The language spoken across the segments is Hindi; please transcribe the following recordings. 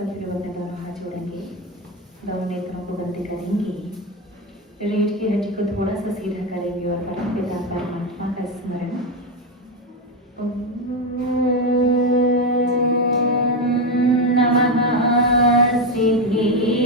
फिर वो अपने दोनों हाथ जोड़ेंगे, दोनों नेत्रों को बंद करेंगे, रीढ़ की हड्डी को थोड़ा सा सीधा करेंगे और परमपिता परमात्मा का स्मरण। ओम नमः सिद्धेभ्यः।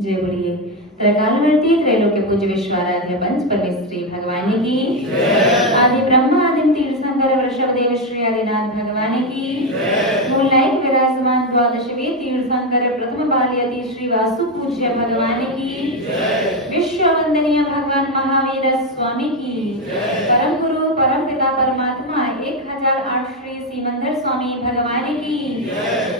जय बोलिए त्रकालवर्ती त्रैलोक्य पूज्य विश्वाराध्य पंच परमेश्वरी भगवान की आदि ब्रह्मा आदि तीर्थंकर वृषभदेव श्री आदिनाथ भगवान की मूलायक विराजमान द्वादशवेद तीर्थंकर प्रथम बालयति श्री वासु पूज्य भगवान की विश्व वंदनीय भगवान महावीर स्वामी की परम गुरु परम पिता परमात्मा 1008 श्री सीमंदर स्वामी भगवान की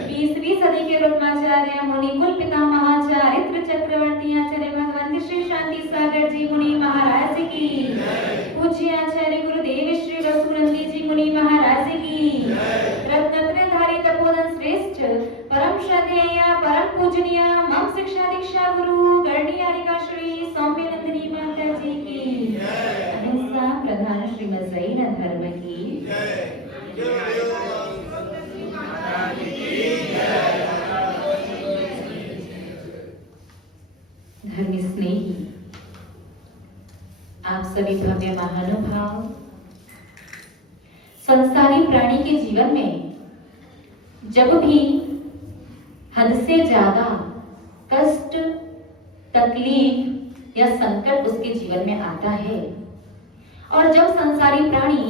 20वीं सदी के ब्रह्माचार्य मुनि कुल पिता महाचारित्र चक्रवर्ती आचार्य भगवान श्री शांति सागर जी मुनि महाराज की पूज्य आचार्य गुरुदेव श्री रसूलनंदी जी मुनि महाराज की रत्नत्रयधारी तपोधन श्रेष्ठ परम श्रद्धेय परम पूजनीय मम शिक्षा दीक्षा गुरु गणियारिका श्री सौम्यनंदिनी माता जी की अहिंसा प्रधान श्रीमद जैन धर्म की धर्म स्नेही आप सभी भव्य महानुभाव संसारी प्राणी के जीवन में जब भी हद से ज्यादा कष्ट तकलीफ या संकट उसके जीवन में आता है और जब संसारी प्राणी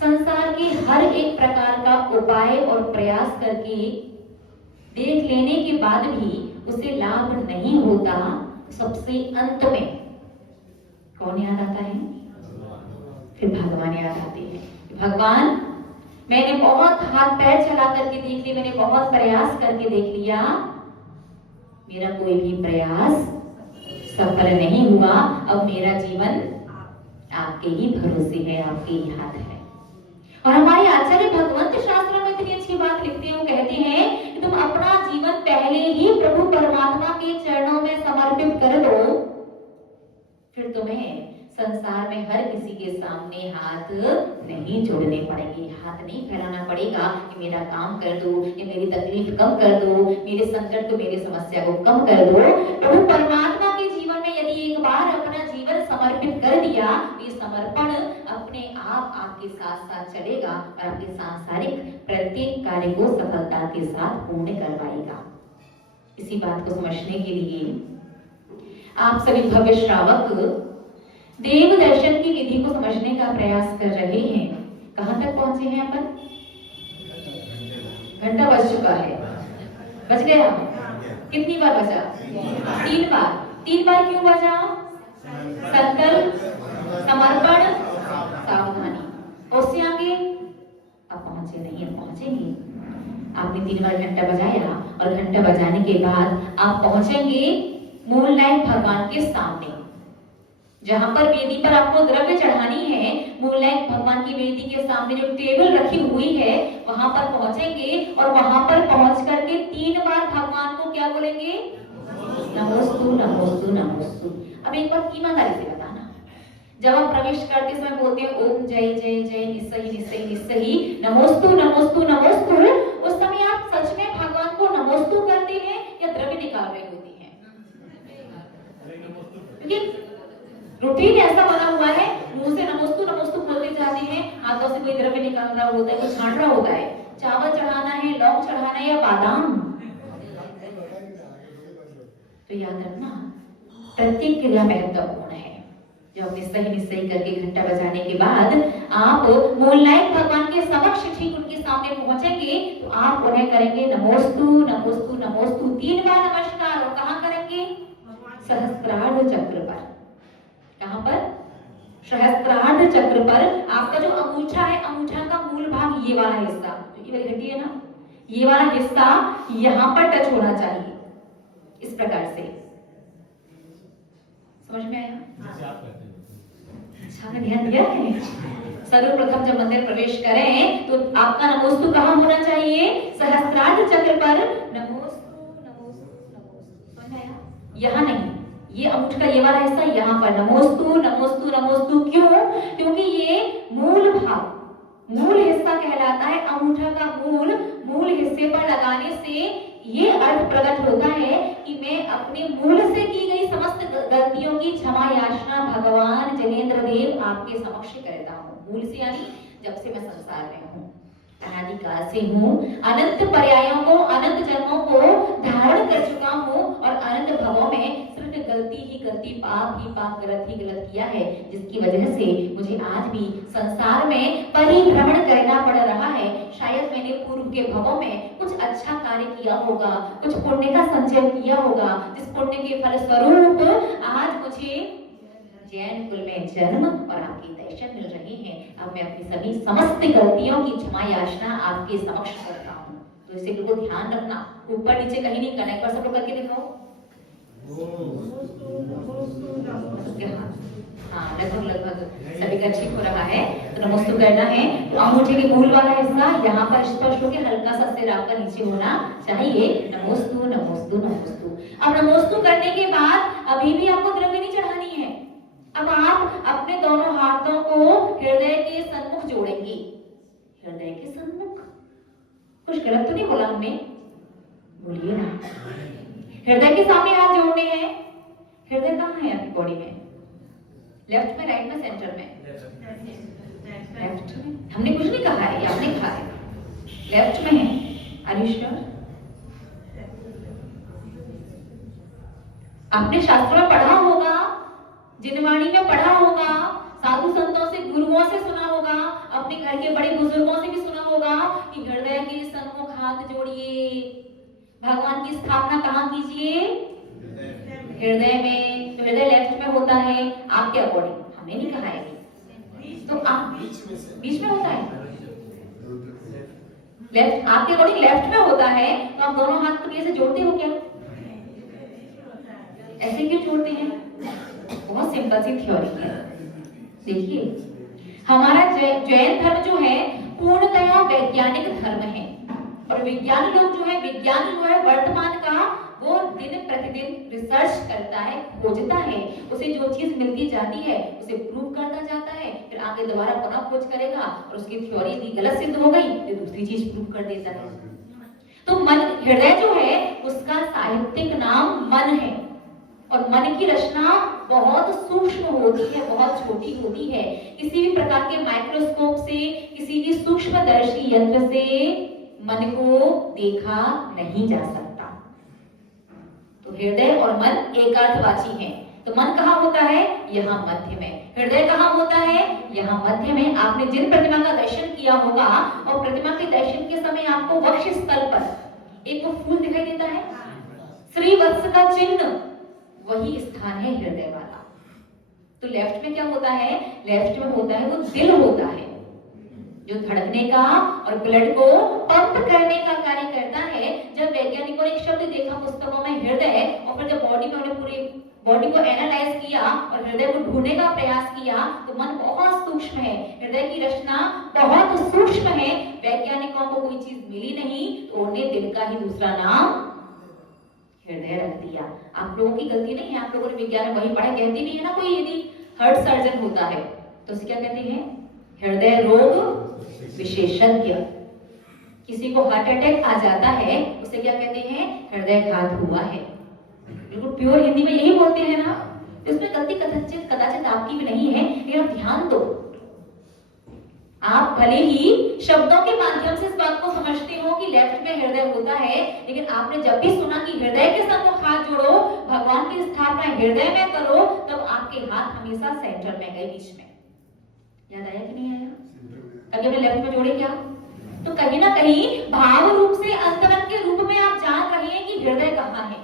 संसार के हर एक प्रकार का उपाय और प्रयास करके देख लेने के बाद भी उसे लाभ नहीं होता, सबसे अंत में कौन याद आता है? फिर भगवान याद आते हैं। भगवान मैंने बहुत हाथ पैर चला करके देख लिया, मैंने बहुत प्रयास करके देख लिया, मेरा कोई भी प्रयास सफल नहीं हुआ। अब मेरा जीवन आपके ही भरोसे है, आपके ही हाथ है। और हमारे आचार्य भगवंत शास्त्रों में इतनी अच्छी बात लिखते हैं, वो कहते हैं कि तुम अपना जीवन पहले ही प्रभु परमात्मा के चरणों में समर्पित कर दो, फिर तुम्हें संसार में हर किसी के सामने हाथ नहीं जोड़ने पड़ेंगे, हाथ नहीं फैलाना पड़ेगा कि मेरा काम कर दो, ये मेरी तकलीफ कम कर दो, मेरे संकट को, मेरी समस्या को कम कर दो। प्रभु परमात्मा के जीवन में यदि एक बार अपना जीवन समर्पित कर दिया, ये समर्पण अपने आप आपके साथ साथ चलेगा और आपके सांसारिक प्रत्येक कार्य को सफलता के साथ पूर्ण करवाएगा। इसी बात को समझने के लिए आप सभी भव्य श्रावक देव दर्शन की विधि को समझने का प्रयास कर रहे हैं। कहां तक पहुंचे हैं अपन? घंटा बज चुका है, बज गया? कितनी बार बजा? 3 बार। 3 बार क्यों बजा? संकल्प, समर्पण, सावधानी। और उससे आगे अब पहुंचे नहीं, अब पहुंचेंगे। आपने 3 बार घंटा बजाया और घंटा बजाने के बाद आप पहुंचेंगे मूल नायक भगवान के सामने, जहां पर वेदी पर आपको द्रव्य चढ़ानी है। मूल नायक भगवान की वेदी के सामने जो टेबल रखी हुई है, वहां पर पहुंचेंगे और वहां पर पहुंच करके 3 बार भगवान को क्या बोलेंगे? नमोस्तु नमोस्तु नमोस्तु। अब एक बात ईमानदारी से बताना, जब आप प्रवेश करते समय बोलते हैं ओम जय जय जय निस्सही निस्सही निस्सही नमोस्तु नमोस्तु नमोस्तु, उस समय आप कोई द्रव्य निकाल रहा होता है, कुछ छांट रहा होता है, चावल चढ़ाना है, लौंग चढ़ाना है या बादाम। तो याद रखना प्रत्येक क्रिया महत्वपूर्ण है। जो अपने सही निश्चय करके घंटा बजाने के बाद आप मूलनायक भगवान के समक्ष ठीक उनके सामने पहुंचेंगे तो आप उन्हें करेंगे नमोस्तु नमोस्तु नमोस्तु 3 बार नमस्कार। और कहाँ करेंगे? सहस्त्रार्ध चक्र पर। कहाँ पर? सहस्त्रार्ध चक्र पर। आपका जो अंगूठा है, अंगूठा का मूल भाग ये वाला हिस्सा, तो ये वाली हड्डी है ना, ये वाला हिस्सा यहाँ पर टच होना चाहिए, इस प्रकार से। समझ में आया? अच्छा, ध्यान दिया है। सर्वप्रथम जब मंदिर प्रवेश करें तो आपका नमोस्तु कहाँ होना चाहिए? सहस्त्रार्ध चक्र पर नमोस्तु नमोस्तु नमोस्तु। समझ में आया? यहाँ नहीं, ये अंगूठे का ये वाला हिस्सा यहाँ पर नमोस्तु नमोस्तु नमोस्तु। क्यों? क्योंकि ये मूल भाग, मूल हिस्सा कहलाता है। अंगूठा का मूल हिस्से पर लगाने से ये अर्थ प्रकट होता है कि मैं अपने मूल से की गई समस्त गलतियों की क्षमा याचना भगवान जनेन्द्र देव आपके समक्ष करता हूँ। मूल से यानी जब से मैं संसार में हूँ, अनादिकाल से हूँ, अनंत पर्यायों को, अनंत जन्मों को धारण कर चुका हूँ और अनंत भवों में सिर्फ गलती ही गलती, पाप ही पाप, गलत ही गलत किया है, जिसकी वजह से मुझे आज भी संसार में परिभ्रमण करना पड़ रहा है। शायद मैंने पूर्व के भवों में कुछ अच्छा कार्य किया होगा, कुछ पुण्य का संचय किया होगा, जिस पुण्य के फल स्वरूप आज मुझे जैन कुल में जन्म और आपके दर्शन मिल रहे हैं। अब मैं अपनी सभी समस्त गलतियों की क्षमा याचना आपके समक्ष करता हूँ। तो इसे बिल्कुल ध्यान रखना, ऊपर नीचे कहीं नहीं करना। एक बार सब लोग करके दिखाओ। हाँ, लगभग सभी का ठीक हो रहा है। तो नमोस्तु करना है तो अंगूठे के मूल वाला हिस्सा यहाँ पर स्पर्श होकर हल्का सा सिर आपका नीचे होना चाहिए। नमोस्तु नमोस्तु नमोस्तु। अब नमोस्तु करने के बाद अभी भी आपको द्रव्य नहीं चढ़ानी है। अब आप अपने दोनों हाथों को हृदय के सन्मुख जोड़ेंगे। हृदय के सन्मुख, कुछ गलत तो नहीं बोला हमने? बोलिए ना। हृदय के सामने हाथ जोड़ने हैं। हृदय कहाँ है आपकी बॉडी में? लेफ्ट में, राइट में, सेंटर में? लेफ्ट में। हमने कुछ नहीं कहा है, आपने कहा है लेफ्ट में है। Are you sure? आपने शास्त्रों में पढ़ा होगा, जिनवाणी में पढ़ा होगा, साधु संतों से, गुरुओं से सुना होगा, अपने घर के बड़े बुजुर्गों से भी सुना होगा कि हृदय के सन्मुख हाथ जोड़िए। भगवान की स्थापना कहाँ कीजिए? हृदय में। तो हृदय लेफ्ट में होता है आपके अकॉर्डिंग, हमने नहीं कहा है। तो आप बीच में होता है, लेफ्ट आपके अकॉर्डिंग लेफ्ट में होता है। तो आप दोनों हाथ को ऐसे जोड़ते हो क्या? ऐसे क्यों जोड़ते हैं? बहुत सिंपल सी थ्योरी है। देखिए, हमारा जैन धर्म जो है पूर्णतया वैज्ञानिक धर्म है। और विज्ञान लोग जो है, विज्ञान जो है वर्तमान का, वो दिन प्रतिदिन रिसर्च करता है, खोजता है। उसे जो चीज मिलती जाती है उसे प्रूव करता जाता है, फिर आगे दोबारा पुनः खोज करेगा और उसकी थ्योरी यदि गलत सिद्ध हो गई तो दूसरी चीज प्रूव कर देता है। तो मन, हृदय जो है उसका साहित्यिक नाम मन है। और मन की रचना बहुत सूक्ष्म होती है, बहुत छोटी होती है। किसी भी प्रकार के माइक्रोस्कोप से, किसी भी सूक्ष्मदर्शी यंत्र से मन को देखा नहीं जा सकता। तो हृदय और मन एकार्थवाची हैं। तो मन कहाँ होता है? यहाँ मध्य में। हृदय कहाँ होता है? यहाँ मध्य में। आपने जिन प्रतिमा का दर्शन किया होगा और प्रतिमा के दर्शन के समय आपको वक्ष स्थल पर एक वो फूल दिखाई देता है, श्रीवत्स का चिन्ह, वही स्थान है हृदय वाला। तो लेफ्ट में क्या होता है? लेफ्ट में होता है वो दिल होता है, जो धड़कने का और ब्लड को पंप करने का कार्य करता है। जब वैज्ञानिकों ने एक शब्द देखा पुस्तकों में हृदय, और फिर जब बॉडी में उन्होंने पूरी बॉडी को एनालाइज किया और हृदय को ढूंढने का प्रयास किया, तो मन बहुत सूक्ष्म है, हृदय की रचना बहुत सूक्ष्म है। वैज्ञानिकों को कोई चीज मिली नहीं तो उन्होंने दिल का ही दूसरा नाम हृदय रख दिया। आप लोगों की गलती नहीं है, आप लोगों ने विज्ञान में वही पढ़ा। कहती नहीं है ना कोई, यदि हार्ट सर्जन होता है तो उसे क्या कहते हैं? हृदय रोग विशेषज्ञ। किसी को हार्ट अटैक आ जाता है उसे क्या कहते हैं? हृदयघात हुआ है। बिल्कुल प्योर हिंदी में यही बोलते हैं ना। इसमें गलती कदाचित आपकी भी नहीं है, लेकिन आप ध्यान दो। आप भले ही शब्दों के माध्यम से इस बात को समझते हो कि लेफ्ट में हृदय होता है, लेकिन आपने जब भी सुना कि हृदय के सम्मुख हाथ जोड़ो, भगवान की स्थापना हृदय में करो, तब आपके हाथ हमेशा सेंटर में गए, बीच में। याद आया कि नहीं आया? कभी अपने लेफ्ट में जोड़े क्या? तो कहीं ना कहीं भाव रूप से अंतरंग के रूप में आप जान रहे हैं कि हृदय कहाँ है,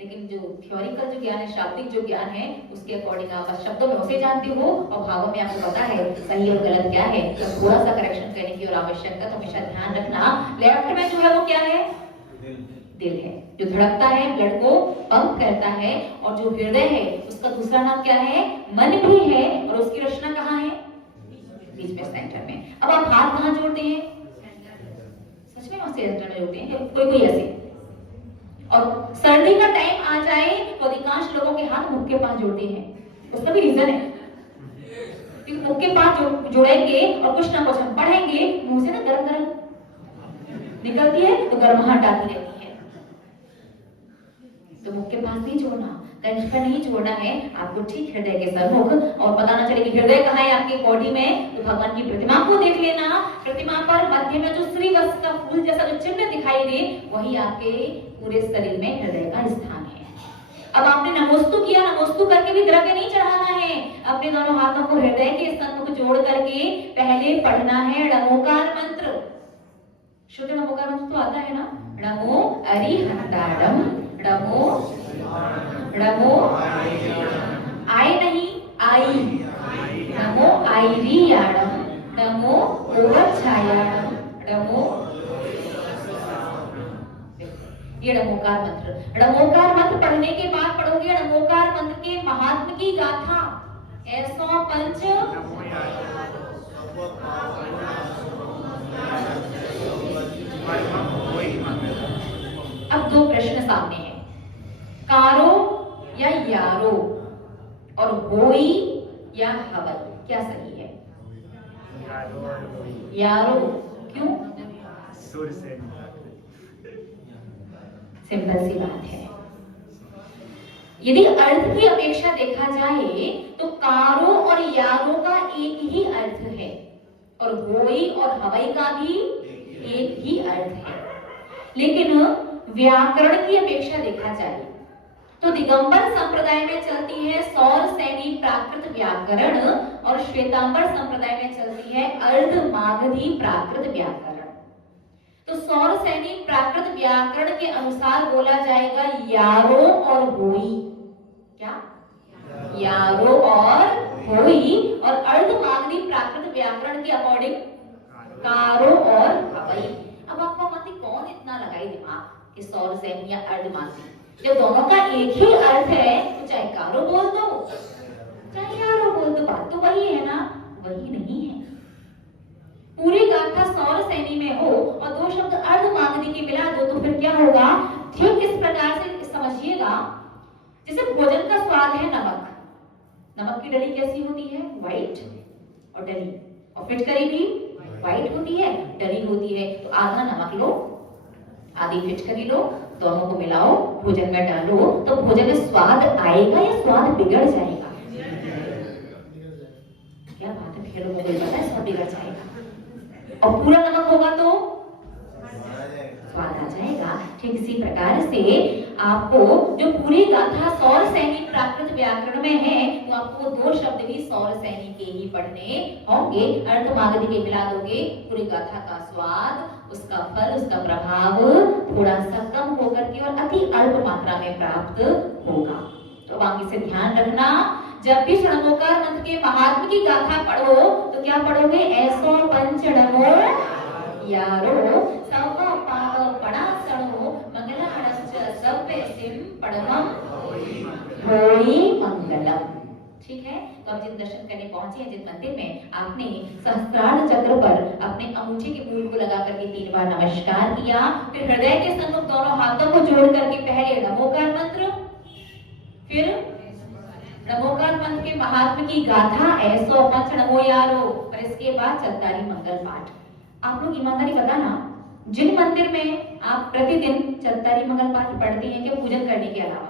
लेकिन जो थ्योरिकल जो ज्ञान है, शाब्दिक जो ज्ञान है, उसके अकॉर्डिंग आप शब्दों में उसे जानते हो और भावों में आपको पता है सही और गलत क्या है। तो थोड़ा सा करेक्शन करने की और आवश्यकता, तो हमेशा ध्यान रखना लेफ्ट में जो है वो क्या है? दिल है, जो धड़कता है, ब्लड को पंप करता है। और जो हृदय है उसका दूसरा नाम क्या है? मन भी है। और उसकी रचना कहाँ है? बीच में, सेंटर में। अब आप हाथ कहाँ जोड़ते हैं? सच में सेंटर में जोड़ते हैं, कोई कोई ऐसे। और सर्दी का टाइम आ जाए तो अधिकांश लोगों के हाथ मुख के पास जोड़ते हैं। उसका भी रीजन है, क्योंकि मुख के पास जोड़ेंगे और कुछ ना कुछ हम पढ़ेंगे, मुंह से ना गरम गरम निकलती है, तो गर्माहट आती रहती है। तो मुख के पास नहीं जोड़ना, कंठ पर नहीं जोड़ना है आपको, ठीक हृदय के सम्मुख। और पता ना चले कि हृदय कहाँ है आपके बॉडी में, तो भगवान की प्रतिमा को देख लेना। प्रतिमा पर मध्य में जो श्रीवत्स का फूल जैसा जो चिन्ह दिखाई दे, वही आपके पूरे शरीर में हृदय का स्थान है। अब आपने नमोस्तु किया, नमोस्तु करके भी द्रव्य नहीं चढ़ाना है। अपने दोनों हाथों को हृदय के सम्मुख जोड़ करके पहले पढ़ना है नमोकार मंत्र। शुद्ध नमोकार मंत्र तो आता है ना? नमो अरिहंताडम, नमो नमो आय नहीं आई, नमो आईरियाडम, नमो ओवच्छायाडम, नमो। ये नमोकार मंत्र। नमोकार मंत्र पढ़ने के बाद पढ़ोगे नमोकार मंत्र के महात्म की गाथा, ऐसो पंच। अब दो प्रश्न सामने हैं, कारो या यारो, और होई या हवई, क्या सही है? यारो। क्यों? सिंपल सी बात है। यदि अर्थ की अपेक्षा देखा जाए तो कारो और यारो का एक ही अर्थ है, और होई और हवई का भी एक ही अर्थ है। लेकिन व्याकरण की अपेक्षा देखा जाए तो दिगंबर संप्रदाय में चलती है सौर सैनी प्राकृत व्याकरण, और श्वेतांबर संप्रदाय में चलती है अर्धमागधी प्राकृत व्याकरण। तो सौर सैनी प्राकृत व्याकरण के अनुसार बोला जाएगा यारो और होई। क्या? यारो और होई। और अर्धमागधी प्राकृत व्याकरण के अकॉर्डिंग कारो और हवई। अब आपको मत कौन इतना लगाए दिमाग कि सौर सैनी या अर्धमागधी, जब दोनों का एक ही अर्थ है तो चाहे कारो बोल दो चाहे यारो बोल दो, बात तो वही है ना? वही नहीं है। पूरी गाथा सौर सैनी में हो और दो शब्द अर्धमागधी के मिला दो, तो फिर क्या होगा? ठीक इस प्रकार से समझिएगा, जैसे भोजन का स्वाद है नमक। नमक की डली कैसी होती है? व्हाइट। और डली और फिटकरी भी व्हाइट होती है, डली होती है। तो आधा नमक लो, आधी फिटकरी लो, दोनों को मिलाओ, भोजन में डालो, तो भोजन में स्वाद आएगा या स्वाद बिगड़ जाएगा? क्या बात है, फिर लोगों को पता है स्वाद बिगड़ जाएगा। और पूरा नमक होगा तो स्वाद आ जाएगा। ठीक इसी प्रकार से आपको जो पूरी गाथा सौर सैनी प्राकृत व्याकरण में है, तो आपको दो शब्द भी सौर सैनी के ही पढ़ने होंगे। अर्धमागधी के मिला दोगे, पूरी गाथा का स्वाद, उसका फल, उसका प्रभाव थोड़ा सा कम होकर के और अति अल्प मात्रा में प्राप्त होगा। तो बाकी से ध्यान रखना, जब भी षणमोकार मंत्र के महात्म की गाथा पढ़ो तो क्या पढ़ोगे? ऐसो पंच नमो यारो सव पाव पणासणो मंगलाहरश्च सव्य सिम पड़मम होई मंगलम। ठीक है, तो अब जिन दर्शन करने पहुंचे हैं, जिन मंदिर में आपने सहस्त्रार चक्र पर अपने अंगूठे के मूल को लगा करके 3 बार नमस्कार किया, फिर हृदय के सम्मुख दोनों हाथों को जोड़ करके पहले नमोकार मंत्र, फिर नमोकार मंत्र के महात्म की गाथा ऐसो पंच नमो यारो, और इसके बाद चत्तारी मंगल पाठ। आप लोग ईमानदारी बताना, जिन मंदिर में आप प्रतिदिन चत्तारी मंगल पाठ पढ़ते हैं क्या पूजन करने के अलावा?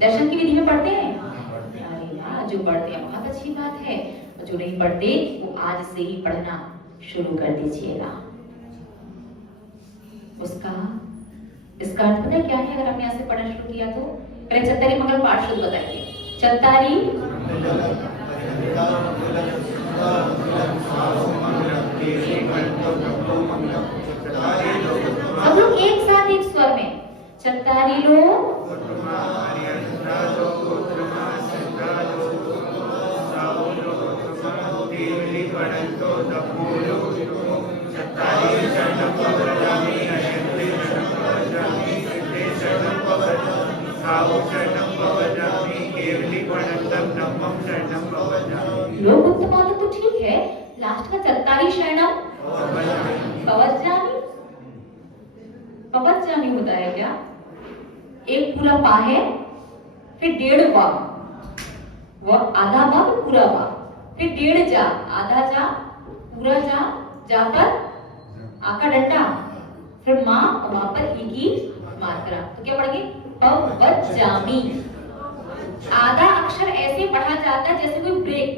दर्शन की विधि में पढ़ते हैं? अरे यार, जो पढ़ते हैं बहुत अच्छी बात है, और जो नहीं पढ़ते वो आज से ही पढ़ना शुरू कर दीजिएगा। इसका अर्थ पता है क्या है? अगर हमने यहाँ से पढ़ना शुरू किया तो पहले चत्तारी मंगल पाठ शुरू बताइए। चत्तारी सब लोग एक साथ एक स्वर में, चत्तारी लो लोग उत्तम तो ठीक है, लास्ट का चत्तारी शरणम पवज्जामि, पवज्जामि होता है क्या? एक पूरा पा है, फिर 1.5 पा, वो आधा पा फिर पूरा पा, फिर 1.5 जा, आधा जा, पूरा जा पर आका डंडा, फिर माँ और वहां पर ई की मात्रा, तो क्या पढ़ेंगे? पवज्जामि। आधा अक्षर ऐसे पढ़ा जाता है जैसे कोई ब्रेक,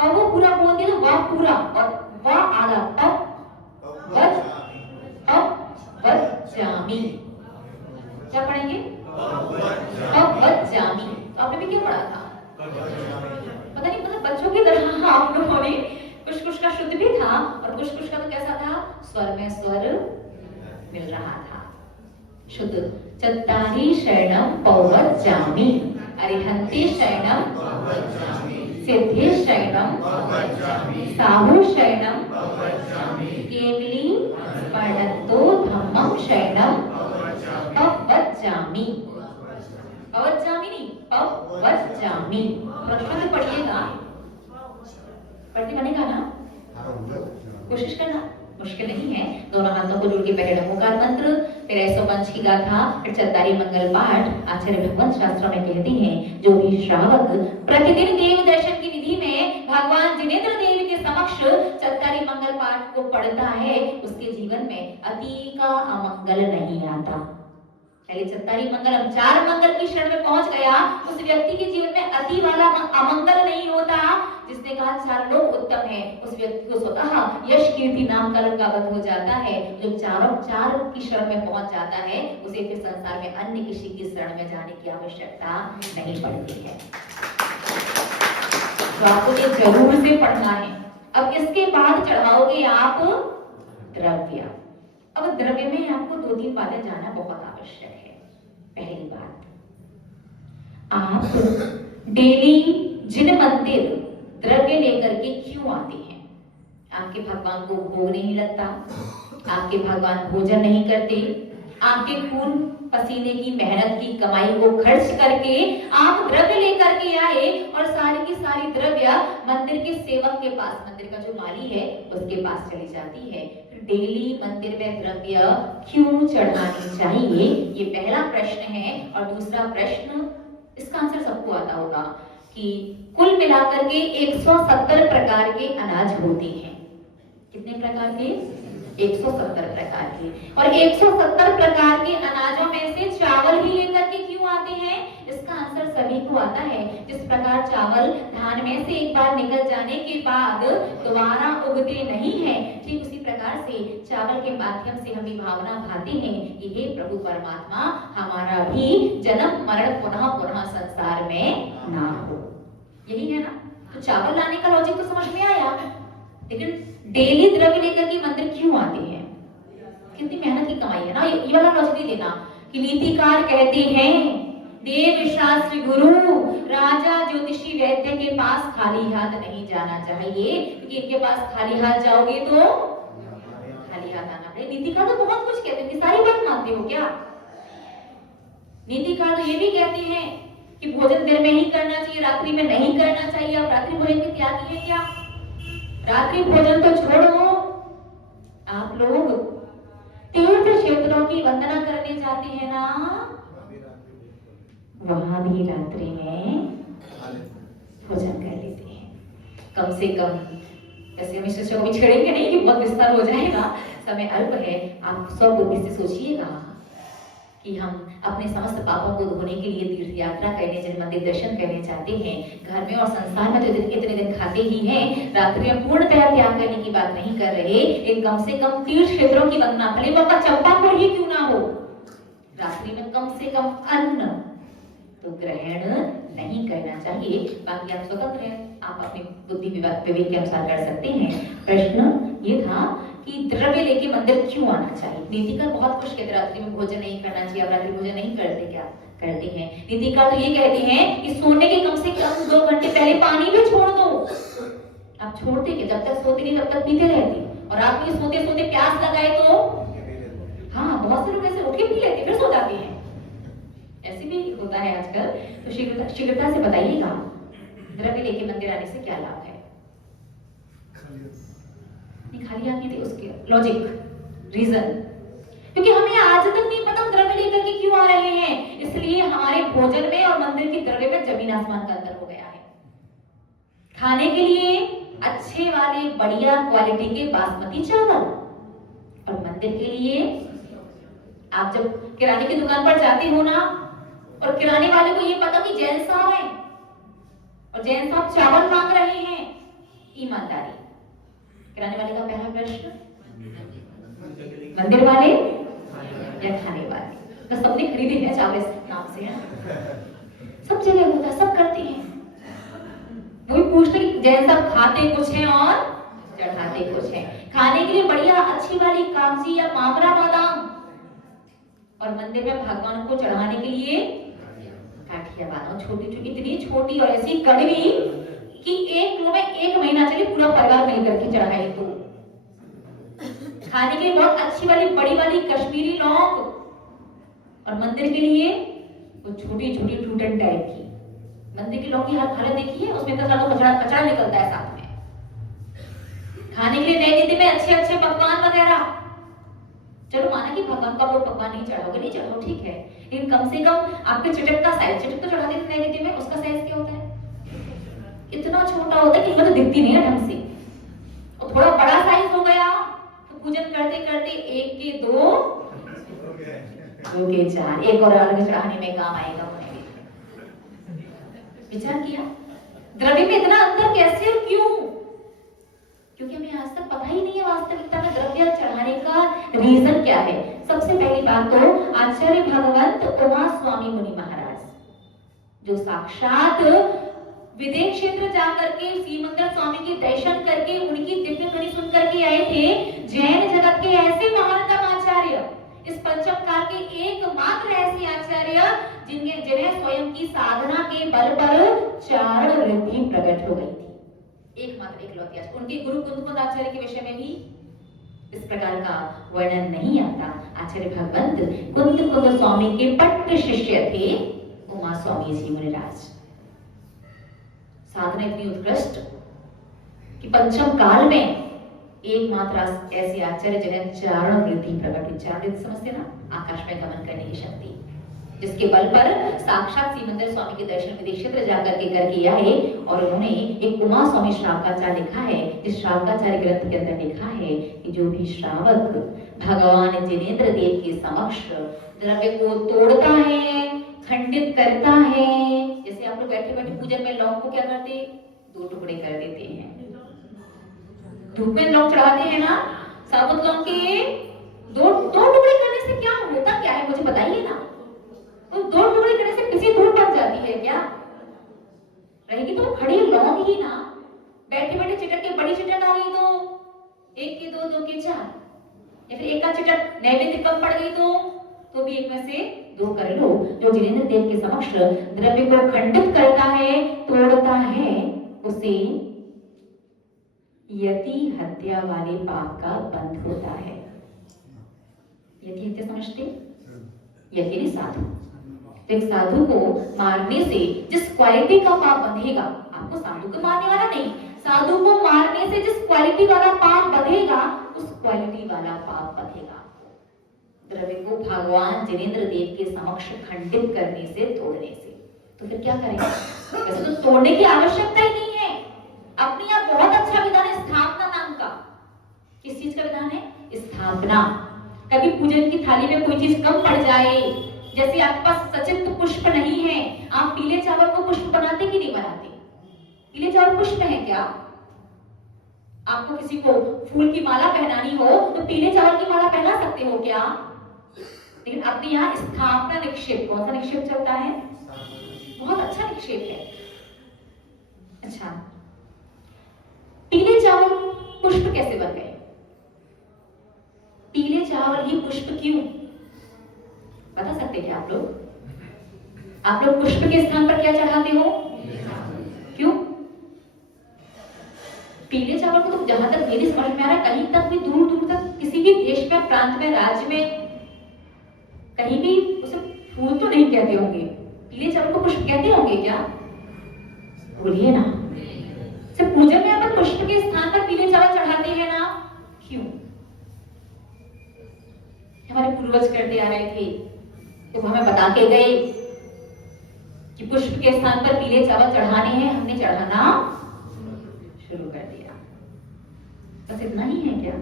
और वो पूरा बोल दिया तो वह पूरा और वह आधा, पवज्जामि। क्या पढ़ेंगे? पवज्जामि। तो आपने भी क्या पढ़ा था? पता नहीं, मतलब बच्चों की तरह आप लोगों ने कुछ का शुद्ध भी था और कुछ का तो कैसा था, स्वर में स्वर मिल रहा था, शुद्ध। चत्तारी शरणम पवज्जामि, अरिहन्ते शरणम पवज्जामि, सिद्धे शरणम पवज्जामि, साहु शरणम पवज्जामि, केवली पठन्तो धम्मं शरणम पवज्जामि। पवज्जामि नहीं, पवज्जामि। प्रश्न तो पढ़िएगा, पढ़ने बनेगा ना? कोशिश करना, मुश्किल नहीं है। दोनों हाथों को जोड़ के पहले नमोकार मंत्र, फिर 105 की गाथा, फिर चत्तारी मंगल पाठ। आचार्य भगवत शास्त्रों में कहते हैं, जो भी श्रावक प्रतिदिन देव दर्शन की विधि में भगवान जिनेंद्र देव के समक्ष चत्तारी मंगल पाठ को पढ़ता है, उसके जीवन में अति का अमंगल नहीं आता। पहले चत्तारी मंगलम 4 मंगल की शरण में पहुंच गया, उस व्यक्ति के जीवन में अति वाला अमंगल नहीं होता। जिसने कहा 4 लोग उत्तम है, उस व्यक्ति को स्वतः यश कीर्ति नाम कलंकावत हो जाता है। जो 4 की शरण में पहुंच जाता है, उसे फिर संसार में अन्य किसी की शरण में जाने की आवश्यकता नहीं पड़ती है। तो आपको ये जरूर से पढ़ना है। अब इसके बाद चढ़ाओगे आप द्रव्य। अब द्रव्य में आपको 2-3 बातें जानना बहुत आवश्यक है। पहली बात, आप डेली जिन मंदिर द्रव्य लेकर के क्यों आते हैं? आपके भगवान को भोग नहीं लगता, आपके भगवान भोजन नहीं करते, आपके खून पसीने की मेहनत की कमाई को खर्च करके आप द्रव्य लेकर के आए और सारी की सारी द्रव्य मंदिर के सेवक के पास, मंदिर का जो माली है उसके पास चली जाती है। डेली मंदिर में द्रव्य क्यों चढ़ानी चाहिए, ये पहला प्रश्न है। और दूसरा प्रश्न, इसका आंसर सबको आता होगा कि कुल मिलाकर के 170 प्रकार के अनाज होते हैं। कितने प्रकार के? 170 प्रकार के। और 170 प्रकार के अनाजों में से चावल ही लेकर के क्यों आते हैं? इसका आंसर सभी को आता है। जिस प्रकार चावल धान में से एक बार निकल जाने के बाद दोबारा उगते नहीं है, ठीक उसी प्रकार से चावल के माध्यम से हम भावना भाते हैं कि हे प्रभु परमात्मा, हमारा भी जन्म मरण पुनः पुनः संसार में ना हो। यही है ना? तो चावल लाने का लॉजिक तो समझ में आया, लेकिन डेली द्रव्य लेकर के मंदिर क्यों आते हैं? कितनी मेहनत की कमाई है ना। ये वाला लॉजिक नहीं लेना कि नीतिकार कहते हैं देव शास्त्र गुरु राजा ज्योतिषी वैद्य के पास खाली हाथ नहीं जाना चाहिए, क्योंकि इनके पास खाली हाथ जाओगे तो खाली हाथ आना पड़ेगा। नीतिकार तो बहुत कुछ कहते हैं, सारी बात मानते हो क्या? नीतिकार तो ये भी कहते हैं कि भोजन दिन में ही करना चाहिए, रात्रि में नहीं करना चाहिए। अब रात्रि भोजन के त्यागी है क्या? रात्रि भोजन तो छोड़ो, आप लोग तीर्थ क्षेत्रों की वंदना करने जाते हैं ना, वहां भी रात्रि में भोजन कर लेते हैं। कम से कम, वैसे हम इस विषय को भी छेड़ेंगे नहीं कि बहुत विस्तार हो जाएगा, समय अल्प है। आप 100 बुद्धि से सोचिएगा कि हम अपने समस्त पापों को धोने के लिए तीर्थ यात्रा करने, जन्म मंदिर दर्शन करने चाहते हैं, घर में और संसार में तो इतने दिन खाते ही हैं, रात्रि में पूर्णतया त्याग करने की बात नहीं कर रहे, लेकिन कम से कम तीर्थ क्षेत्रों की वंदना, भले वो आपका चंपापुर ही क्यों ना हो, रात्रि में कम से कम अन्न तो ग्रहण नहीं करना चाहिए। बाकी आप स्वतंत्र हैं, आप अपनी बुद्धि विवेक के अनुसार कर सकते हैं। प्रश्न ये था कि द्रव्य लेके मंदिर क्यों आना चाहिए। नीतिकार बहुत कुछ कहते, रात्रि में भोजन नहीं करना चाहिए, आप रात्रि भोजन नहीं करते, क्या करते हैं? नीतिकार तो ये कहते हैं कि सोने के कम से कम 2 घंटे पहले पानी भी छोड़ दो। आप छोड़ते कि जब तक सोते नहीं तब तक पीते रहते, और रात में सोते सोते प्यास लगाए तो हाँ, बहुत से लोग ऐसे उठ के पी लेते फिर सो जाते हैं, ऐसे भी होता है आजकल। तो शीघ्रता से बताइएगा, द्रव्य लेके मंदिर आने से क्या लाभ है? नहीं, खाली हाथ नहीं थे, उसके लॉजिक रीजन, क्योंकि हमें आज तक नहीं पता द्रव्य लेकर के क्यों आ रहे हैं, इसलिए हमारे भोजन में और मंदिर की द्रव्य में जमीन आसमान का अंतर हो गया है। खाने के लिए अच्छे वाले बढ़िया क्वालिटी के बासमती चावल, और मंदिर के लिए आप जब किराने की दुकान पर जाते हो ना, और किराने वाले को ये पता कि जैन साहब है और जैन साहब चावल मांग रहे हैं, ईमानदारी। किराने वाले का पहला प्रश्न, मंदिर वाले या खाने वाले? तो सबने खरीदे हैं चावल इस नाम से, है सब जगह होता है, सब करते हैं। वही पूछते कि जैन साहब खाते कुछ है और चढ़ाते कुछ है। खाने के लिए बढ़िया अच्छी वाली कागजी या मामरा बादाम, और मंदिर में भगवान को चढ़ाने के लिए काठिया बादाम, छोटी छोटी, इतनी छोटी और ऐसी कड़वी कि 1 किलो में 1 महीना चले पूरा परिवार मिलकर के चढ़ाए। तो खाने के लिए बहुत अच्छी वाली बड़ी वाली कश्मीरी लौंग, और मंदिर के लिए वो छोटी छोटी टूटन टाइप की। मंदिर की लौंग की हालत देखिए, उसमें तो सारा कचरा निकलता है साथ में। खाने के लिए नैवेद्य में अच्छे अच्छे पकवान वगैरह, चलो माना कि भगवान का वो पकवान नहीं चढ़ाओगे, नहीं चढ़ाओ ठीक है, लेकिन कम से कम आपके चटक का साइज, चटक तो चढ़ाते थे नैवेद्य में, उसका साइज क्या होता है? इतना छोटा होता है कि मतलब दिखती नहीं है ढंग से। और थोड़ा बड़ा साइज हो गया तो पूजन करते करते 1 के 2, 2 के 4, एक और अलग चढ़ाने में काम आएगा। विचार किया द्रव्य में इतना अंतर कैसे और क्यों? क्योंकि हमें आज तक पता ही नहीं है वास्तविकता में द्रव्य चढ़ाने का रीजन क्या है। सबसे पहली बात तो आचार्य भगवंत उमा स्वामी मुनि महाराज, जो साक्षात विदेश क्षेत्र जाकर के श्रीमंदिर स्वामी के दर्शन करके उनकी दिव्य वाणी सुन करके आए थे, जैन जगत के ऐसे महानतम आचार्य, इस पंचम काल के एकमात्र ऐसे आचार्य जिन्हें स्वयं की साधना के बल पर चारण वृत्ति प्रकट हो गई थी। एकमात्र एकलौती आचार्य। उनके गुरु कुंद आचार्य के विषय में भी इस प्रकार का वर्णन नहीं आता। आचार्य भगवंत कुंद स्वामी के पट्ट शिष्य थे उमा स्वामी जी मुनिराज। साधना इतनी उत्कृष्ट कि पंचम काल में एकमात्र ऐसे आचार्य जिन्हें चारण वृत्ति प्रकट, चारण समझते ना, आकाश में गमन करने की शक्ति, जिसके बल पर साक्षात श्रीमंदिर स्वामी के दर्शन विदेश क्षेत्र जाकर के करके आए। और उन्होंने एक उमा स्वामी श्रावकाचार्य लिखा है, इस श्रावकाचार्य ग्रंथ के अंदर लिखा है कि जो भी श्रावक भगवान जिनेंद्र देव के समक्ष द्रव्य को तोड़ता है, खंडित करता है, जैसे आप लोग बैठे बैठे पूजन में लौंग को क्या करते, 2 टुकड़े कर देते हैं, धूप में लौंग चढ़ाते हैं ना, साबुत लौंग के 2 टुकड़े करने से क्या होता क्या है, मुझे बताइए ना। तो 2 टुकड़े करने से किसी धूप पड़ जाती है क्या? रहेगी तो खड़ी लौंग ही ना। बैठे बैठे चिटक के बड़ी चिटक आ गई तो 1 के 2, 2 के 4, या फिर एक का चिटक नैवेद्य कम पड़ गई तो भी 1 में से 2 कर लो। जो जिनेंद्र देव के समक्ष द्रव्य को खंडित करता है, तोड़ता है, उसे यति हत्या वाले पाप का बंध होता है। यति हत्या समझते? यति ने साधु, एक साधु को मारने से जिस क्वालिटी का पाप बंधेगा, आपको साधु को मारने वाला नहीं, साधु को मारने से जिस क्वालिटी वाला पाप बंधेगा, उस क्वालिटी वाला पाप बंधेगा। द्रव्य को भगवान जिनेंद्र देव के समक्ष खंडित करने से, तोड़ने से। तो फिर क्या करेंगे? वैसे तो तोड़ने की आवश्यकता ही नहीं है, अपने आप बहुत अच्छा विधान है स्थापना नाम का। किस चीज का विधान है? स्थापना। कभी पूजन की थाली में कोई चीज कम पड़ जाए जैसे आपके पास सचित्र पुष्प नहीं है, आप पीले चावल को पुष्प बनाते कि नहीं बनाते? पीले चावल पुष्प है क्या? आपको किसी को फूल की माला पहनानी हो तो पीले चावल की माला पहना सकते हो क्या? लेकिन अपने यहाँ स्थापना निक्षेप, कौन सा निक्षेप चलता है? बहुत अच्छा निक्षेप है। अच्छा, पीले चावल पुष्प कैसे बन गए? पीले चावल ही पुष्प क्यों? बता सकते क्या आप लोग? आप लोग पुष्प के स्थान पर क्या चढ़ाते हो? क्यों? पीले चावल को तो जहां तक मेरी समझ में आ रहा है, कहीं तक भी दूर दूर तक किसी भी देश में, प्रांत में, राज्य में कहीं भी उसे फूल तो नहीं कहते होंगे, पीले चावल को पुष्प कहते होंगे क्या? बोलिए ना। सिर्फ पूजन में अपन पुष्प के स्थान पर पीले चावल चढ़ाते हैं ना, क्यों? हमारे पूर्वज करते आ रहे थे तो हमें बता के गए कि पुष्प के स्थान पर पीले चावल चढ़ाने हैं, हमने चढ़ाना शुरू कर दिया। बस इतना ही है क्या?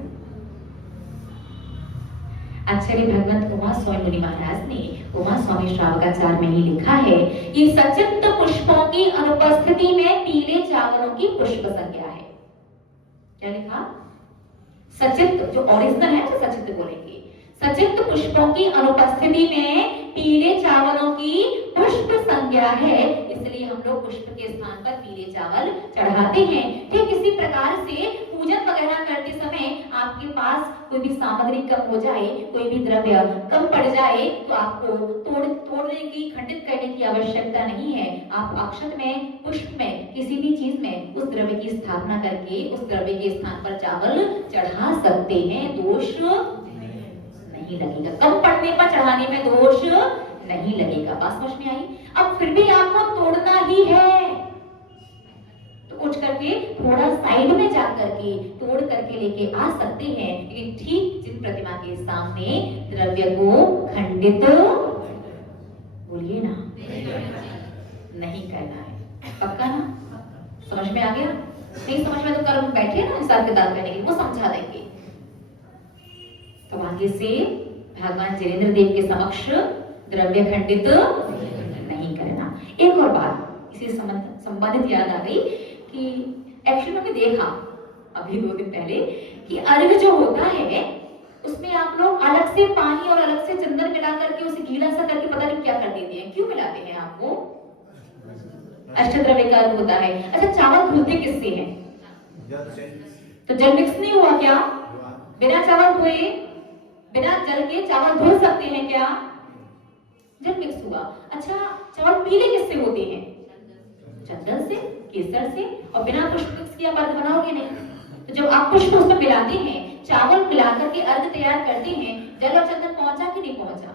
आचार्य भगवंत उमा स्वामी मुनि महाराज ने उमा स्वामी श्रावकाचार्य में ही लिखा है कि सचित पुष्पों की अनुपस्थिति में पीले चावलों की पुष्प संज्ञा है। क्या लिखा? सचित, जो ओरिजिनल है तो सचित बोलेंगे, सचित पुष्पों की अनुपस्थिति में पीले चावलों की पुष्प संज्ञा है, इसलिए हम लोग पुष्प के स्थान पर पीले चावल चढ़ाते हैं। ठीक इसी प्रकार से पूजन वगैरह करते समय आपके पास कोई भी सामग्री कम हो जाए, कोई भी द्रव्य कम पड़ जाए तो आपको तोड़ने की, खंडित करने की आवश्यकता नहीं है। आप अक्षत में, पुष्प में, किसी भी चीज में उस द्रव्य की स्थापना करके उस द्रव्य के स्थान पर चावल चढ़ा सकते हैं, दोष नहीं लगेगा। कम पड़ने पर चढ़ाने में दोष नहीं लगेगा। बात समझ में आई? अब फिर भी आपको तोड़ना ही है तो उठ करके थोड़ा साइड में जा करके तोड़ करके लेके आ सकते हैं, लेकिन ठीक जिन प्रतिमा के सामने द्रव्य को खंडित, बोलिए ना, नहीं करना है। पक्का ना? समझ में आ गया? नहीं समझ में तो कल हम बैठे ना हिसाब किताब करने के लिए, वो समझा देंगे। तो आगे से भगवान जिनेंद्र देव के समक्ष द्रव्य खंडित नहीं करना। एक और बात इसी संबंधित याद आ गई कि एक्चुअली मैंने देखा अभी 2 दिन पहले कि अर्घ जो होता है उसमें आप लोग अलग से पानी और अलग से चंदन मिला करके उसे गीला सा करके पता नहीं क्या कर देते हैं। क्यों मिलाते हैं आप वो? अष्टद्रव्य का अर्घ होता है। अच्छा, चावल धुलते किससे हैं? तो जल मिक्स नहीं हुआ क्या? बिना चावल धोए, बिना जल के चावल धो सकते हैं क्या? जल मिक्स हुआ। अच्छा, चावल पीले किससे होते हैं? चंदन से, केसर से, और बिना पुष्प मिक्स किया अर्घ बनाओगे नहीं। तो जब आप पुष्प उसमें मिलाते हैं, चावल मिलाकर के अर्घ तैयार करते हैं, जल और चंदन पहुंचा कि नहीं पहुंचा?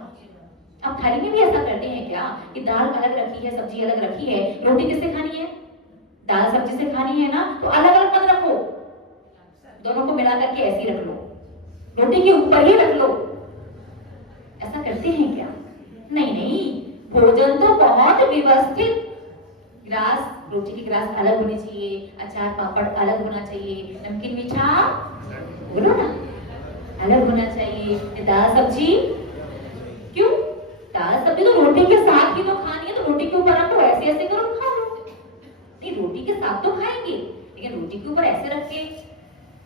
आप थाली में भी ऐसा करते हैं क्या कि दाल अलग रखी है, सब्जी अलग रखी है, रोटी किससे खानी है? दाल सब्जी से खानी है ना, तो अलग अलग मत रखो, दोनों को मिला करके ऐसे ही रख लो, रोटी के ऊपर ही रख लो। ऐसा करते हैं क्या? नहीं नहीं, भोजन तो बहुत व्यवस्थित, ग्रास, रोटी की ग्रास अलग होनी चाहिए, अचार पापड़ अलग होना चाहिए, नमकीन मीठा बोलो ना अलग होना चाहिए, दाल सब्जी, क्यों? दाल सब्जी तो रोटी के साथ ही तो खानी है, तो रोटी के ऊपर रखो, ऐसे ऐसे करो खा लो। नहीं, रोटी के साथ तो खाएंगे, लेकिन रोटी के ऊपर ऐसे रख के।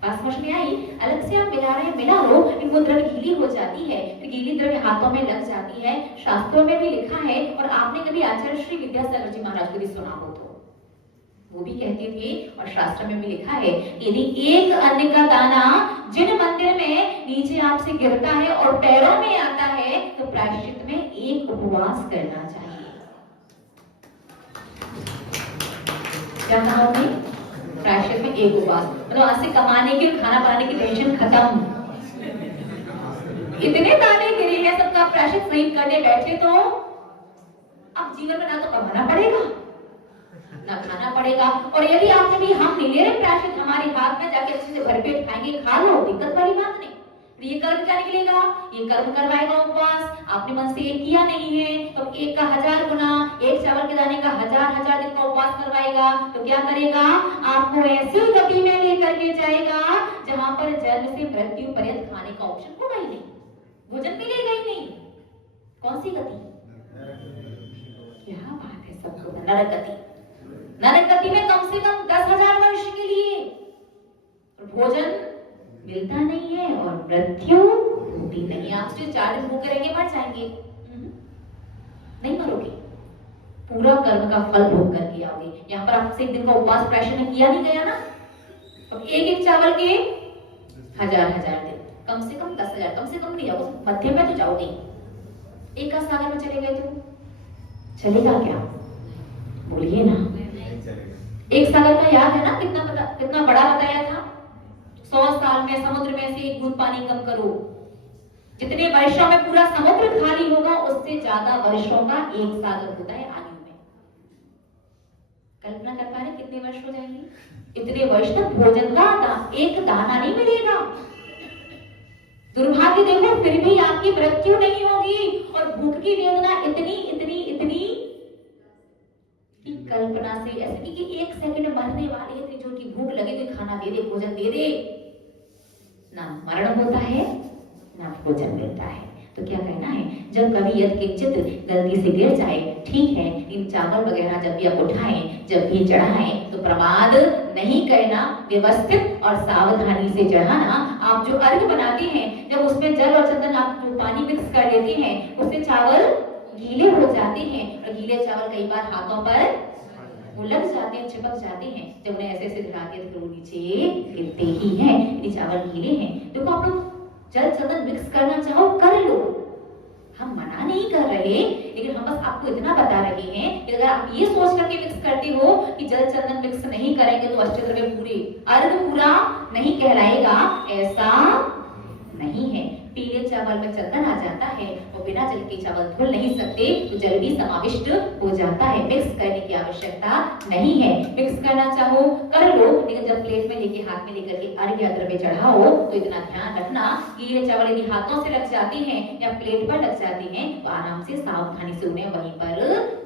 बात समझ में आई? अलग से आप मिला रहे, मिला लो, लेकिन वो द्रव्य गीली हो जाती है, तो गीली द्रव्य हाथों में लग जाती है। शास्त्रों में भी लिखा है, और आपने कभी आचार्य श्री विद्यासागर जी महाराज को भी सुना हो तो वो भी कहते थे, और शास्त्र में भी लिखा है, यदि एक अन्न का दाना जिन मंदिर में नीचे आपसे गिरता है और पैरों में आता है, तो प्रायश्चित में एक उपवास करना चाहिए। क्या कहा हमने? प्रायश्चित में एक उपवास, मतलब आज से कमाने की, खाना बनाने की टेंशन खत्म। इतने दाने गिरे हैं, सबका प्रायश्चित नहीं करने बैठे तो अब जीवन में ना तो कमाना पड़ेगा ना खाना पड़ेगा। और यदि आपने भी हम नहीं ले रहे प्रायश्चित, हमारे हाथ में जाके अच्छे से भरपेट खाएंगे, खा लो, दिक्कत वाली बात नहीं। ये कर्म क्या निकलेगा? ये कर्म करवाएगा उपवास। आपने मन से एक किया नहीं है तो एक का 1000 गुना, एक चावल के दाने का 1000 दिन का उपवास करवाएगा, तो क्या करेगा? आपको ऐसी गति में लेकर के जाएगा जहां पर जन्म से मृत्यु पर्यंत खाने का ऑप्शन होगा ही नहीं, भोजन मिलेगा ही नहीं। कौन सी गति? क्या बात है, सबको नरक गति। नरक गति में कम से कम 10,000 वर्ष के लिए भोजन मिलता नहीं है और मृत्यु होती नहीं। आप सिर्फ 4 दिन भूखे रहेंगे, मर जाएंगे? नहीं मरोगे, पूरा कर्म का फल भोग करके आओगे। यहाँ पर आपसे एक दिन का उपवास प्रेशर में किया नहीं गया ना, तो एक एक चावल के 1000 दिन, कम से कम 10,000, कम से कम नहीं जाओगे, मध्य में तो जाओगे। एक का सागर में चले गए तो चलेगा क्या? बोलिए ना। एक सागर का याद है ना, कितना बड़ा बताया था? 100 साल में समुद्र में से एक बूंद पानी कम करो, जितने वर्षों में पूरा समुद्र खाली होगा उससे ज्यादा वर्षों का एक सागर होता है आयु में। कल्पना कर पा रहे कितने वर्ष हो जाएंगे? इतने वर्ष तक भोजन का एक दाना नहीं मिलेगा। दुर्भाग्य देखो, फिर भी आपकी मृत्यु नहीं होगी और भूख की वेदना इतनी इतनी इतनी कि कल्पना से ऐसे कि 1 सेकंड मरने वाले, इतनी जोर की भूख लगे, कोई खाना दे दे, भोजन दे दे, ना मरण होता है ना भोजन मिलता है। तो क्या कहना है, जब कभी यदकिंचित गलती से गिर जाए, ठीक है, इन चावल वगैरह जब भी आप उठाएं, जब भी चढ़ाएं, तो प्रमाद नहीं करना, व्यवस्थित और सावधानी से चढ़ाना। आप जो अर्घ बनाते हैं, जब उसमें जल और चंदन आप जो पानी मिक्स कर देते हैं, उससे चावल गीले हो जाते हैं और गीले चावल कई बार हाथों पर वो लग जाते हैं, चिपक जाते हैं। जब उन्हें ऐसे ऐसे दिखाते हैं तो वो नीचे गिरते ही हैं, यदि चावल गीले हैं। देखो, आप लोग जल चंदन मिक्स करना चाहो कर लो, हम मना नहीं कर रहे, लेकिन हम बस आपको इतना बता रहे हैं कि अगर आप ये सोच करके मिक्स करते हो कि जल चंदन मिक्स नहीं करेंगे तो अष्टद्रव्य पूरे, अर्घ पूरा नहीं कहलाएगा, ऐसा नहीं है। पीले चावल में चंदन आ जाता है और बिना जल के चावल धुल नहीं सकते, तो जल भी समाविष्ट हो जाता है। मिक्स करने की आवश्यकता नहीं है। मिक्स करना चाहो कर लो, लेकिन जब प्लेट में लेके हाथ में लेकर के अर्घ्य या द्रव्य चढ़ाओ तो इतना ध्यान रखना, गीले चावल यदि हाथों से लग जाते हैं या प्लेट पर लग जाते हैं तो आराम से सावधानी से उन्हें वहीं पर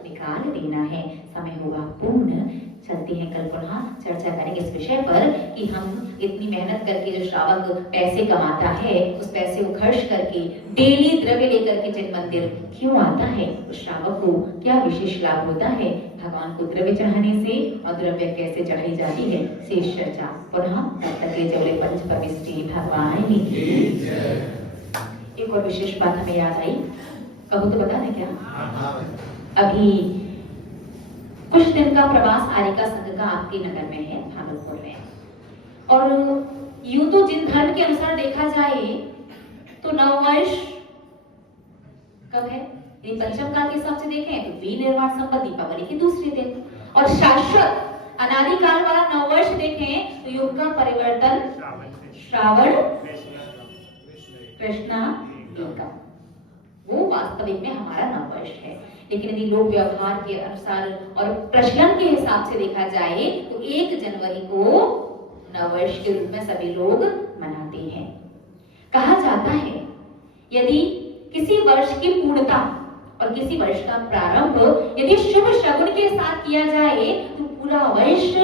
निकाल देना है। समय होगा पूर्ण, चलते हैं कल पुनः चर्चा करेंगे इस विषय पर कि हम इतनी मेहनत करके जो श्रावक पैसे कमाता है, उस पैसे को खर्च करके डेली द्रव्य लेकर के जिन मंदिर क्यों आता है, उस श्रावक को क्या विशेष लाभ होता है, भगवान को द्रव्य चढ़ाने से और द्रव्य कैसे चढ़ाई जाती है, शेष चर्चा पुनः तब तक के जौले पंच परमेष्ठी भगवान की जय। एक और विशेष बात हमें याद आई, कहूँ तो बता दें क्या? अभी कुछ दिन का प्रवास आर्यिका संघ का आपके नगर में है, भागलपुर में, और यूं तो जिन धर्म के अनुसार देखा जाए तो नववर्ष कब है, यदि पंचम काल के हिसाब से देखें तो विनिर्वाण संवत दीपावली के दूसरे दिन, और शाश्वत अनादिकाल वाला नववर्ष देखें तो युग का परिवर्तन श्रावण कृष्णा एकम, वो वास्तविक में हमारा नववर्ष है। लेकिन यदि लोक व्यवहार के अनुसार और प्रचलन के हिसाब से देखा जाए तो 1 जनवरी को नववर्ष के रूप में सभी लोग मनाते हैं। कहा जाता है यदि किसी वर्ष की पूर्णता और किसी वर्ष का प्रारंभ यदि शुभ शगुन के साथ किया जाए तो पूरा वर्ष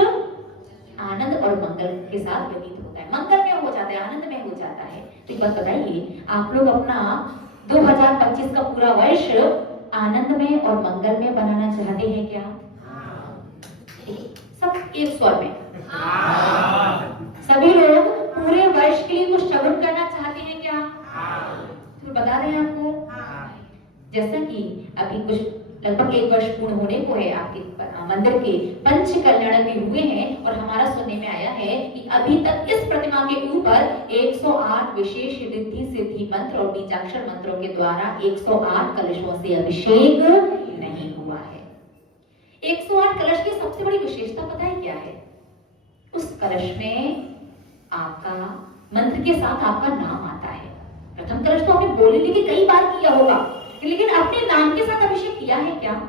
आनंद और मंगल के साथ व्यतीत होता है, मंगल में हो जाता है, आनंद में हो जाता है। तो एक बात बताइए, आप लोग अपना 2025 का पूरा वर्ष आनंद में और मंगल में बनाना चाहते हैं क्या? सब एक स्वर में सभी लोग पूरे वर्ष के लिए कुछ शगुन करना चाहते हैं क्या? तो बता रहे हैं आपको, जैसा कि अभी कुछ लगभग 1 वर्ष पूर्ण होने को है, आपके मंदिर के पंच कल्याण भी हुए हैं और हमारा सुनने में आया है कि अभी तक इस प्रतिमा के ऊपर 108 विशेष रिद्धि सिद्धि मंत्र और बीजाक्षर मंत्रों के द्वारा 108 कलशों से अभिषेक नहीं हुआ है। 108 कलश की सबसे बड़ी विशेषता पता है क्या है? उस कलश में आपका मंत्र के साथ आपका नाम आता है। प्रथम कलश तो आपने बोले लेकिन कई बार किया होगा, लेकिन अपने नाम के साथ अभिषेक किया है क्या?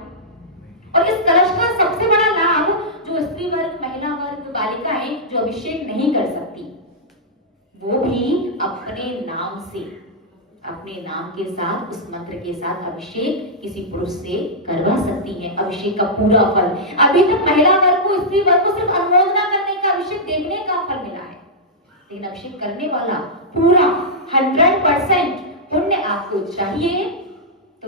और इस कलश का सबसे बड़ा लाभ, जो स्त्री वर्ग, महिला वर्ग, बालिकाएं जो अभिषेक नहीं कर सकती, वो भी अपने नाम से, अपने नाम के साथ, उस मंत्र के साथ अभिषेक किसी पुरुष से करवा सकती हैं। अभिषेक का पूरा फल, अभी तक महिला वर्ग को, स्त्री वर्ग को सिर्फ अनुमोदना करने का, अभिषेक देखने का फल मिला है, लेकिन अभिषेक करने वाला पूरा 100% पुण्य आपको चाहिए तो